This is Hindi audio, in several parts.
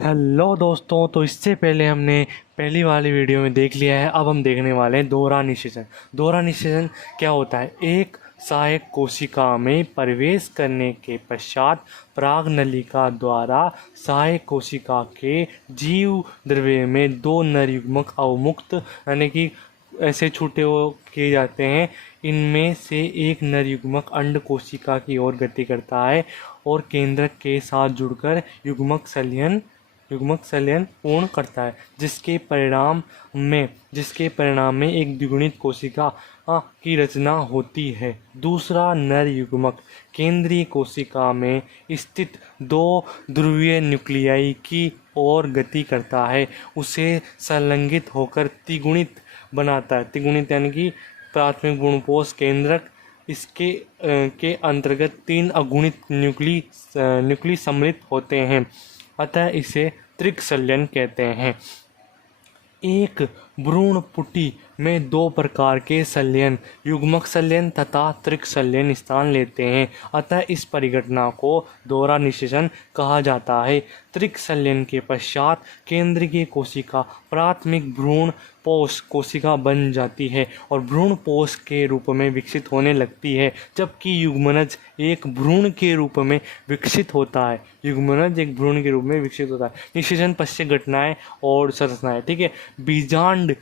हेलो दोस्तों, तो इससे पहले हमने पहली वाली वीडियो में देख लिया है। अब हम देखने वाले हैं दोहरा निषेचन। दोहरा निषेचन क्या होता है? एक सहायक कोशिका में प्रवेश करने के पश्चात पराग नलिका द्वारा सहायक कोशिका के जीव द्रव्य में दो नर युग्मक अवमुक्त यानी कि ऐसे छूटे किए जाते हैं। इनमें से एक नर युग्मक अंड कोशिका की ओर गति करता है और केंद्रक के साथ जुड़कर युग्मक संलयन पूर्ण करता है, जिसके परिणाम में एक द्विगुणित कोशिका की रचना होती है। दूसरा नर युग्मक केंद्रीय कोशिका में स्थित दो ध्रुवीय न्यूक्लियाई की ओर गति करता है, उसे संलग्नित होकर त्रिगुणित बनाता है। त्रिगुणित यानी कि प्राथमिक भ्रूणपोष केंद्रक, इसके के अंतर्गत तीन अगुणित न्यूक्ली सम्मिलित होते हैं, अतः इसे त्रिक संलयन कहते हैं। एक भ्रूण पुटी में दो प्रकार के संलयन युग्मक संलयन तथा त्रिक संलयन स्थान लेते हैं, अतः इस परिघटना को दोहरा निषेचन कहा जाता है। त्रिक संलयन के पश्चात केंद्र की कोशिका प्राथमिक भ्रूण पोष कोशिका बन जाती है और भ्रूण पोष के रूप में विकसित होने लगती है, जबकि युग्मनज एक भ्रूण के रूप में विकसित होता है। निषेचन पश्चात घटनाएं और संरचनाएं, ठीक है। बीजांड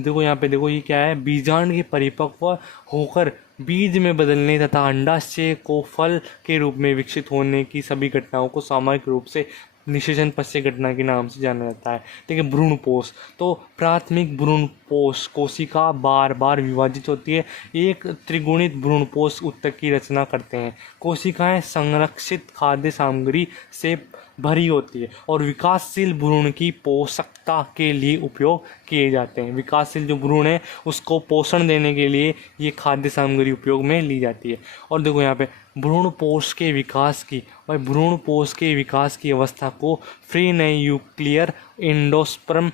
देखो यहाँ पे, देखो ये क्या है? बीजांड के परिपक्व होकर बीज में बदलने तथा अंडाशय को फल के रूप में विकसित होने की सभी घटनाओं को सामूहिक रूप से निषेचन पश्चात घटना के नाम से जाना जाता है, ठीक है। भ्रूणपोष, तो प्राथमिक भ्रूणपोष कोशिका बार बार विभाजित होती है, एक त्रिगुणित भ्रूणपोष ऊतक की रचना करते हैं। कोशिकाएं संरक्षित खाद्य सामग्री से भरी होती है और विकासशील भ्रूण की पोषकता के लिए उपयोग किए जाते हैं। विकासशील जो भ्रूण है उसको पोषण देने के लिए ये खाद्य सामग्री उपयोग में ली जाती है। और देखो यहाँ पे भ्रूणपोष के विकास की अवस्था को फ्री न्यूक्लियर एंडोस्पर्म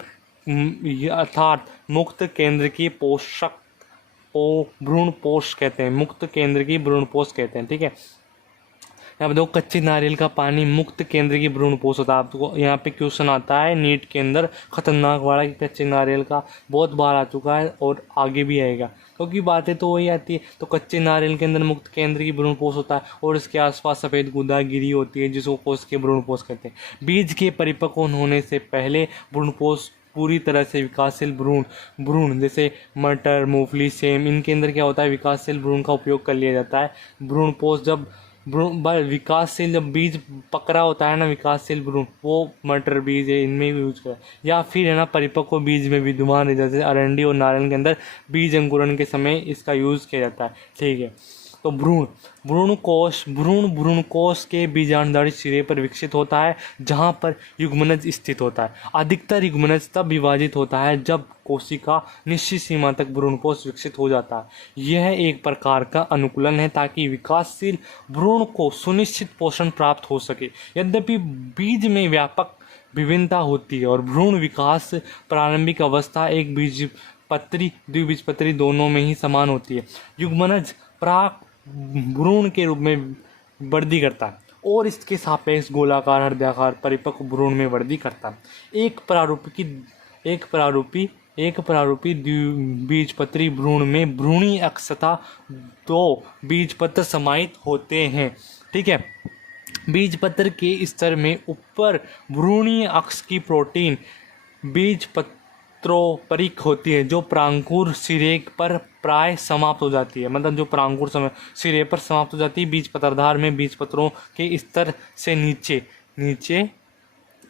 अर्थात मुक्त केंद्र की भ्रूणपोष कहते हैं। मुक्त केंद्र की भ्रूणपोष कहते हैं, ठीक है। यहाँ पे देखो कच्चे नारियल का पानी मुक्त केंद्र की भ्रूणपोष होता है। आपको यहाँ पे क्वेश्चन आता है नीट के अंदर खतरनाक वाला कि कच्चे नारियल का, बहुत बार आ चुका है और आगे भी आएगा, क्योंकि बातें तो वही आती है। तो कच्चे नारियल के अंदर मुक्त केंद्र की भ्रूणपोष होता है और इसके आसपास सफ़ेद गुदा गिरी होती है, जिसको कोश के भ्रूणपोष कहते हैं। बीज के परिपक्व होने से पहले भ्रूणपोष पूरी तरह से विकासशील भ्रूण जैसे मटर, मूंगफली, सेम, इनके अंदर क्या होता है? विकासशील भ्रूण का उपयोग कर लिया जाता है। भ्रूणपोष जब विकासशील जब बीज पकड़ा होता है ना, विकासशील भ्रूण, वो मटर बीज है, इनमें भी यूज करा, या फिर है ना परिपक्व बीज में विद्यमान है, जैसे अरंडी और नारियल के अंदर बीज अंकुरण के समय इसका यूज किया जाता है, ठीक है। तो भ्रूणकोश के बीजांडधारी सिरे पर विकसित होता है, जहाँ पर युग्मनज स्थित होता है। अधिकतर युग्मनज तब विभाजित होता है जब कोशिका निश्चित सीमा तक भ्रूणकोश विकसित हो जाता है। यह एक प्रकार का अनुकूलन है ताकि विकासशील भ्रूण को सुनिश्चित पोषण प्राप्त हो सके। यद्यपि बीज में व्यापक विभिन्नता होती है और भ्रूण विकास प्रारंभिक अवस्था एक बीजपत्री द्विबीजपत्री दोनों में ही समान होती है। युग्मनज प्राक भ्रूण के रूप में वृद्धि करता है और इसके सापेक्ष गोलाकार हृदयाकार परिपक्व भ्रूण में वृद्धि करता है। एक प्रारूपी द्विबीजपत्री भ्रूण में भ्रूणी अक्ष तथा दो बीजपत्र समाहित होते हैं, ठीक है। बीजपत्र के स्तर में ऊपर भ्रूणीय अक्ष की प्रोटीन बीजपत्रोपरिक होती है, जो प्रांकुर सिरे पर प्राय समाप्त हो जाती है। मतलब जो प्रांकुर सिरे पर समाप्त हो जाती है। बीजपत्रधार में बीजपत्रों के स्तर से नीचे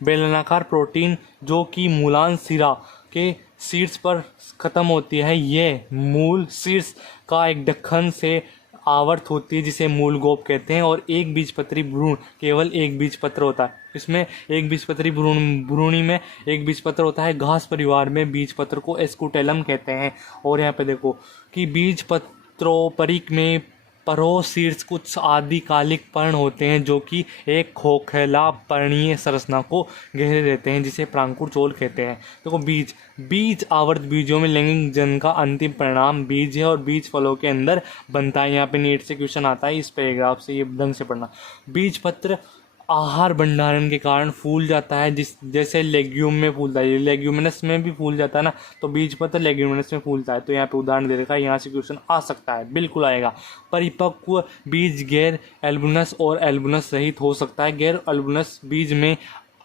बेलनाकार प्रोटीन जो कि मूलांश सिरा के शीर्ष पर खत्म होती है, यह मूल शीर्ष का एक ढक्कन से आवर्त होती है, जिसे मूल गोप कहते हैं। और एक बीजपत्री भ्रूण केवल एक बीजपत्र होता है। इसमें एक बीजपत्री भ्रूणी में एक बीजपत्र होता है। घास परिवार में बीजपत्र को एस्कुटेलम कहते हैं। और यहाँ पे देखो कि बीजपत्रोपरिक में परोशीर्ष कुछ आदिकालिक पर्ण होते हैं, जो कि एक खोखला पर्णीय संरचना को घेरे रहते हैं, जिसे प्रांकुर चोल कहते हैं। देखो बीज आवर्त बीजों में लैंगिक जन का अंतिम परिणाम बीज है और बीज फलों के अंदर बनता है। यहाँ पे नीट से क्वेश्चन आता है इस पैराग्राफ से, ये ढंग से पढ़ना। बीजपत्र आहार भंडारण के कारण फूल जाता है, जैसे लेग्यूम में फूलता है, लेग्यूमिनस में भी फूल जाता है ना, तो बीज पत्र लेग्यूमिनस में फूलता है। तो यहाँ पे उदाहरण दे रखा है, यहाँ से क्वेश्चन आ सकता है, बिल्कुल आएगा। परिपक्व बीज गैर एल्बुनस और एल्बुनस रहित हो सकता है। गैर एल्बुनस बीज में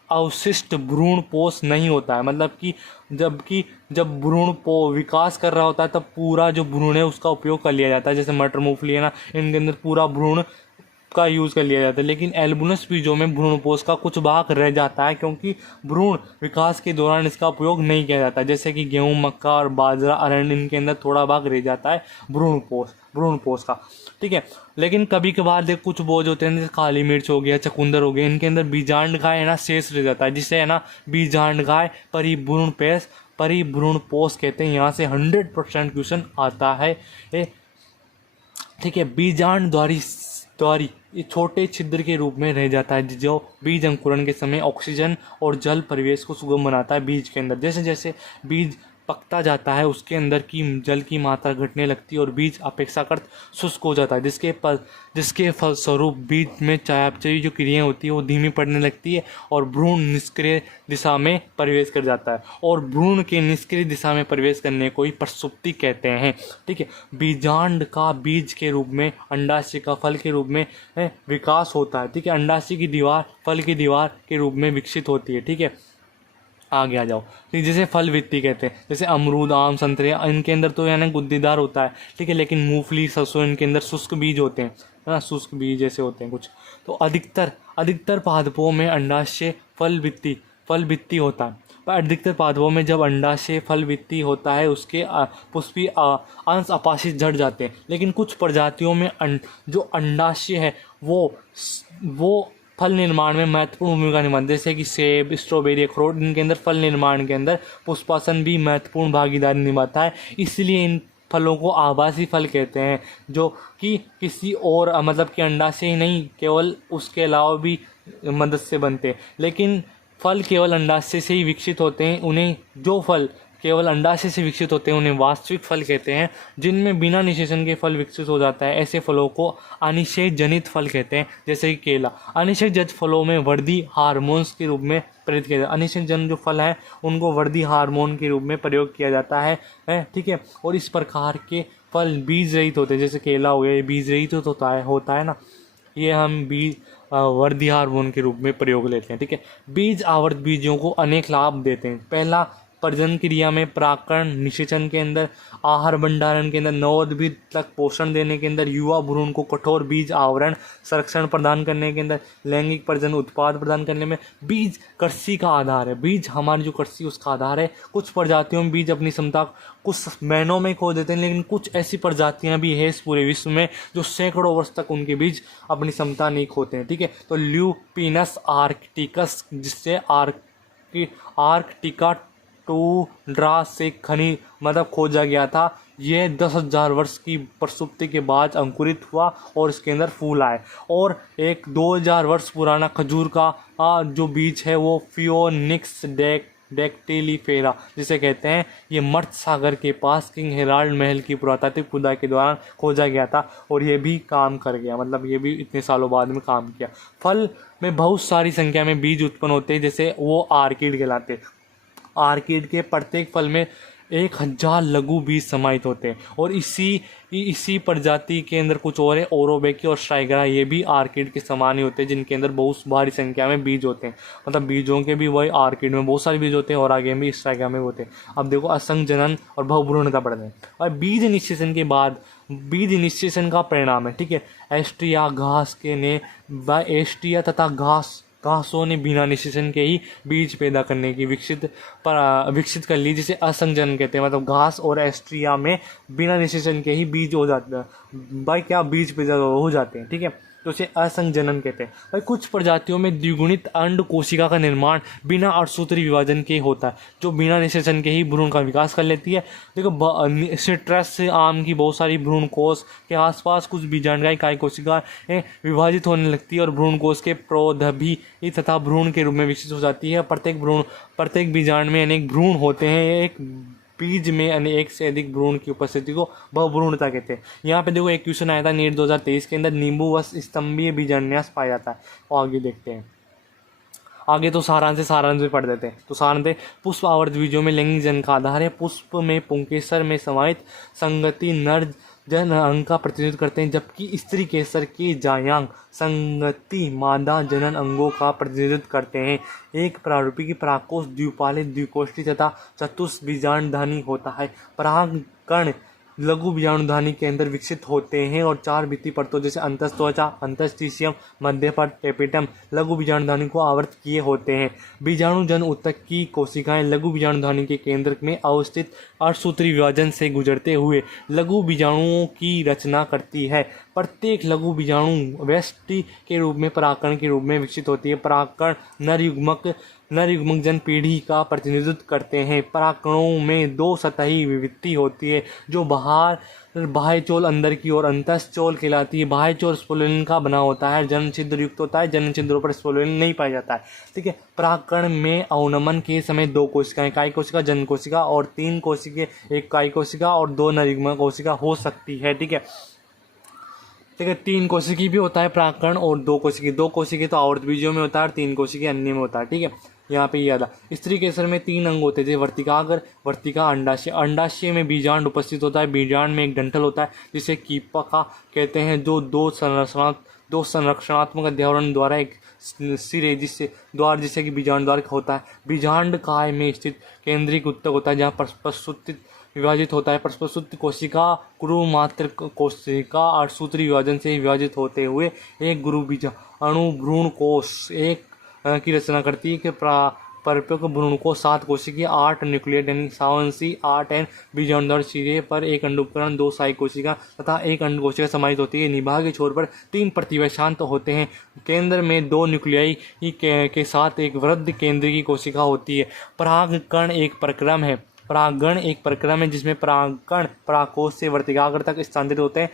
अवशिष्ट भ्रूण पोष नहीं होता है, मतलब कि जब भ्रूण विकास कर रहा होता है तब पूरा जो भ्रूण है उसका उपयोग कर लिया जाता है। जैसे मटर, मूंगफली है ना, इनके अंदर पूरा भ्रूण का यूज़ कर लिया जाता है। लेकिन एल्बुनस बीजों में भ्रूणपोष का कुछ भाग रह जाता है, क्योंकि भ्रूण विकास के दौरान इसका उपयोग नहीं किया जाता। जैसे कि गेहूं, मक्का और बाजरा, अरहर, इनके अंदर थोड़ा भाग रह जाता है भ्रूणपोष का, ठीक है। लेकिन कभी कभार देख कुछ बोझ होते हैं, जैसे काली मिर्च हो गया, चकुंदर हो गया, इनके अंदर बीजांडगाय है ना शेष रह जाता है, जिसे है ना बीजांडगाय परिभ्रूणपोष कहते हैं। यहाँ से 100% क्वेश्चन आता है, ठीक है। बीजांड द्वारी ये छोटे छिद्र के रूप में रह जाता है, जो बीज अंकुरण के समय ऑक्सीजन और जल परिवेश को सुगम बनाता है बीज के अंदर। जैसे जैसे बीज पकता जाता है उसके अंदर की जल की मात्रा घटने लगती है और बीज अपेक्षाकृत शुष्क हो जाता है, जिसके फलस्वरूप बीज में चयापचयी जो क्रियाएं होती है वो धीमी पड़ने लगती है और भ्रूण निष्क्रिय दिशा में प्रवेश कर जाता है। और भ्रूण के निष्क्रिय दिशा में प्रवेश करने को ही प्रसुप्ति कहते हैं, ठीक है। बीजांड का बीज के रूप में, अंडाशय का फल के रूप में विकास होता है, ठीक है। अंडाशय की दीवार फल की दीवार के रूप में विकसित होती है, ठीक है। आगे आ जाओ, ठीक, जैसे फल वित्ती कहते हैं, जैसे अमरूद, आम, संतरे, इनके अंदर तो यानी गुद्दीदार होता है, ठीक है। लेकिन मूंगफली, सरसों, इनके अंदर शुष्क बीज होते हैं, है ना, शुष्क बीज जैसे होते हैं कुछ। तो अधिकतर पादपों में अंडाशय फल वित्ती होता है। पर अधिकतर पादपों में जब अंडाशय फल वित्ती होता है उसके पुष्पीय अंश अपाशित झड़ जाते हैं। लेकिन कुछ प्रजातियों में जो अंडाशय है वो फल निर्माण में महत्वपूर्ण भूमिका निभाते, जैसे कि सेब, स्ट्रॉबेरी, अखरोट, इनके अंदर फल निर्माण के अंदर पुष्पासन भी महत्वपूर्ण भागीदारी निभाता है। इसलिए इन फलों को आभासी फल कहते हैं, जो कि किसी और मतलब कि अंडाशय ही नहीं, केवल उसके अलावा भी मदद से बनते हैं। लेकिन फल केवल अंडाशय से ही विकसित होते हैं, उन्हें जो फल केवल अंडाशय से विकसित होते हैं उन्हें वास्तविक फल कहते हैं। जिनमें बिना निषेचन के फल विकसित हो जाता है, ऐसे फलों को अनिषेक जनित फल कहते हैं, जैसे कि केला। अनिषेक जनित फलों में वृद्धि हार्मोन्स के रूप में प्रेरित किया जाता है। अनिषेक जनित जो फल हैं उनको वृद्धि हार्मोन के रूप में प्रयोग किया जाता है, ठीक है। और इस प्रकार के फल बीज रहित होते हैं, जैसे केला हो गया, ये बीज रहित होता है ना, ये हम बीज वृद्धि हार्मोन के रूप में प्रयोग लेते हैं, ठीक है। बीज आवर्त बीजों को अनेक लाभ देते हैं। पहला, प्रजनन क्रिया में परागकण, निषेचन के अंदर, आहार भंडारण के अंदर, नवोद्भिद तक पोषण देने के अंदर, युवा भ्रूण को कठोर बीज आवरण संरक्षण प्रदान करने के अंदर, लैंगिक प्रजनन उत्पाद प्रदान करने में। बीज कृषि का आधार है, बीज हमारी जो कृषि उसका आधार है। कुछ प्रजातियों में बीज अपनी क्षमता कुछ महीनों में खो देते हैं, लेकिन कुछ ऐसी प्रजातियां भी है इस पूरे विश्व में जो सैकड़ों वर्ष तक उनके बीज अपनी क्षमता नहीं खोते हैं, ठीक है। तो ल्यूपिनस आर्कटिकस, जिससे आर्कटिका टुंड्रा से खनिज मतलब खोजा गया था, ये 10,000 वर्ष की प्रसुप्ति के बाद अंकुरित हुआ और इसके अंदर फूल आए। और एक 2000 वर्ष पुराना खजूर का जो बीज है वो फियोनिक्स डेक्टिलीफेरा जिसे कहते हैं, ये मर्त सागर के पास किंग हेराल्ड महल की पुरातात्विक खुदाई के दौरान खोजा गया था और ये भी काम कर गया, मतलब ये भी इतने सालों बाद में काम किया। फल में बहुत सारी संख्या में बीज उत्पन्न होते हैं, जैसे वो आर्किड कहलाते हैं। आर्किड के प्रत्येक फल में 1000 लघु बीज समाहित होते हैं। और इसी प्रजाति के अंदर कुछ और है, ओरोबेकी और स्ट्राइगरा, ये भी आर्किड के समान ही होते हैं, जिनके अंदर बहुत भारी संख्या में बीज होते हैं। मतलब बीजों के भी वही आर्किड में बहुत सारे बीज होते हैं और आगे भी स्ट्राइगरा में होते हैं। अब देखो असंग जनन और बहुभ्रूणता बढ़ने और बीज निषेचन के बाद, बीज निषेचन का परिणाम है, ठीक है। एस्ट्रिया घास के ने एस्ट्रिया तथा घासों ने बिना निषेचन के ही बीज पैदा करने की विकसित कर ली, जिसे असंजनन कहते हैं। मतलब घास और एस्ट्रिया में बिना निषेचन के ही बीज हो जाते हैं, भाई क्या बीज पैदा हो जाते हैं, ठीक है। तो उसे असंजनन कहते हैं। भाई कुछ प्रजातियों में द्विगुणित अंड कोशिका का निर्माण बिना अर्धसूत्री विभाजन के होता है, जो बिना निषेचन के ही भ्रूण का विकास कर लेती है। देखो सिट्रस आम की बहुत सारी भ्रूण कोश के आसपास कुछ बीजांडकाई इकाई कोशिकाएं विभाजित होने लगती है और भ्रूण कोश के प्रौधभी तथा भ्रूण के रूप में विकसित हो जाती है। प्रत्येक बीजांड में अनेक भ्रूण होते हैं। एक बीज में अन्य एक से अधिक भ्रूण की उपस्थिति को बहुभ्रूणता कहते हैं। यहाँ पे देखो एक क्वेश्चन आया था नीट 2023 के अंदर, नींबू व स्तंभीय बीजान्यास पाया जाता है। और आगे देखते हैं, आगे तो सारांश में पढ़ देते हैं। तो सारांश, पुष्प आवर्त बीजों में लैंगिक जन का आधार है। पुष्प में पुंकेसर में समाहित संगति नर जन अंग का प्रतिनिधित्व करते हैं, जबकि स्त्री केसर की जायांग संगति मादा जनन अंगों का प्रतिनिधित्व करते हैं। एक प्रारूपी की परागकोश द्विपालित द्विकोष्ठी तथा चतुष्बीजांडधानी होता है। परागकण लघु बीजाणुधानी के अंदर विकसित होते हैं और 4 भित्ति परतों जैसे अंतस्त्वचा, अंतस्टिशियम, मध्यपट, एपिटम लघु बीजाणुधानी को आवृत किए होते हैं। बीजाणु जन ऊतक की कोशिकाएं लघु बीजाणुधानी के केंद्र में अवस्थित अठसूत्री विभाजन से गुजरते हुए लघु बीजाणुओं की रचना करती है। प्रत्येक लघु बीजाणु व्यष्टि के रूप में परागकण के रूप में विकसित होती है। परागकण नर युग्मक जन पीढ़ी का प्रतिनिधित्व करते हैं। परागकणों में 2 सतही विविधि होती है, जो बाह्य चोल अंदर की ओर अंतःचोल कहलाती है। बाह्य चोल स्पोलेन का बना होता है, जनन छिद्र युक्त होता है, जनन छिद्रों पर स्पोलेन नहीं पाया जाता है। ठीक है, परागकण में अवनमन के समय 2 कोशिकाएं, काय कोशिका, जनन कोशिका और 3 कोशिकाएं, एक काय कोशिका और 2 नरयुग्मक कोशिका हो सकती है। ठीक है, 3 कोशिकी भी होता है परागकण और 2 कोशिकी तो आवर्त बीजों में होता है और 3 कोशिकी अन्य में होता है। ठीक है, यहाँ पे याद आ, स्त्री केसर में 3 अंग होते थे, वर्तिकाग्र, वर्तिका, अंडाशय। अंडाशय में बीजांड उपस्थित होता है। बीजांड में एक डंठल होता है जिसे कीपका कहते हैं, जो 2 संरक्षणात्मक अध्यावरण द्वारा एक सिरे जिससे कि बीजांड द्वार होता है। बीजांड काय में स्थित केंद्रीय ऊतक होता है, जहाँ प्रस्फुटित विभाजित होता है। प्रस्फुटित कोशिका गुरुमात्र कोशिका 8 सूत्री विभाजन से विभाजित होते हुए एक गुरु बीजाणु भ्रूण कोश एक की रचना करती है कि परिपक्व भ्रूण को 7 कोशिकी 8 न्यूक्लियट यानी 8 एन बीजाणुधार सिरे पर एक अंडोपकरण 2 साई कोशिका तथा 1 अंड कोशिका समाहित होती है। निभाग के छोर पर 3 प्रतिवशांत होते हैं। केंद्र में 2 न्यूक्लियाई के साथ एक वृद्ध केंद्रीय की कोशिका होती है। परागकण एक प्रक्रम है। परागण एक प्रक्रम है जिसमें परागकण परागकोश से वर्तिकाग्र तक स्थानांतरित होते हैं।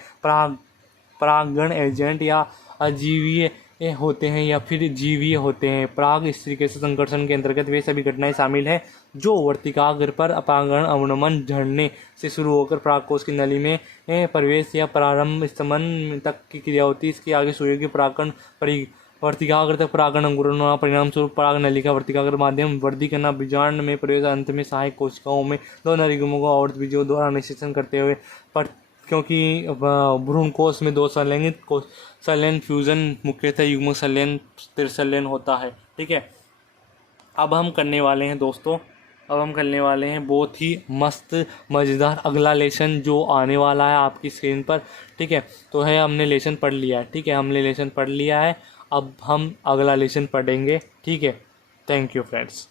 परागण एजेंट या अजीवीय होते हैं या फिर जीवीय होते हैं। पराग इस तरीके से संकर्षण के अंतर्गत वे सभी घटनाएं शामिल हैं जो वर्तिकाग्र पर परागण अवनमन झड़ने से शुरू होकर परागकोश की नली में प्रवेश या प्रारंभ स्तमन तक की क्रिया होती है। इसके आगे सुयोगी परागण वर्तिकाग्र तक परागण अंकुरण होना, परिणाम स्वरूप पराग नली का वर्तिकाग्र माध्यम वृद्धि करना, बीजांड में प्रवेश, अंत में सहायक कोशिकाओं में 2 नरयुग्मकों को आवर्त बीजों द्वारा निषेचन करते हुए क्योंकि भ्रूण कोश में 2 संलैंगिक संलयन फ्यूजन मुख्यतः युग्मक संलयन त्रिसंलयन होता है। ठीक है, अब हम करने वाले हैं दोस्तों, बहुत ही मस्त मज़ेदार अगला लेसन जो आने वाला है आपकी स्क्रीन पर। ठीक है, तो है हमने लेसन पढ़ लिया है। ठीक है, हमने लेसन पढ़ लिया है, अब हम अगला लेसन पढ़ेंगे। ठीक है, थैंक यू फ्रेंड्स।